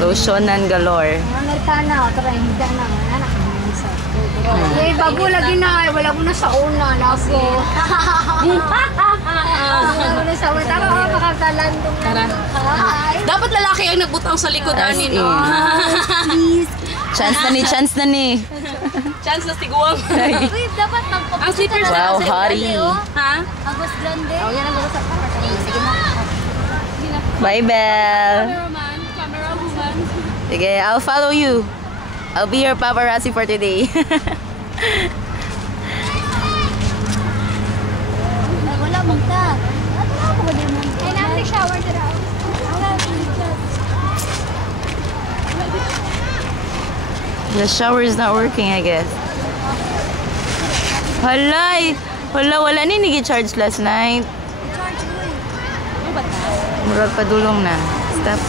Lotionan galore. Amerikana, tara, hindi na. Anak, eh, bago lagi na. Wala mo na sa una. Lago. Wala mo na sa una. Tama ka, makakalandong na. Dapat lalaki ang nagbutang sa likodan ni no. Please. Chance na ni. Chance na tiguang. Uy, dapat magpapunta. Ang slippers na Wow, kasi. hottie. Ha? Agos Grande. Oh, yan ang gusto sa sige na. Bye, Belle. Camera woman. Sige, I'll follow you. I'll be your paparazzi for today. Ay, wala mong ta. Ano na ako ba din mo? Ay, namin shower na daw. The shower is not working, I guess. Hala, wala ni nag-charge last night. Charge mo eh. Murag padulong na. Stop.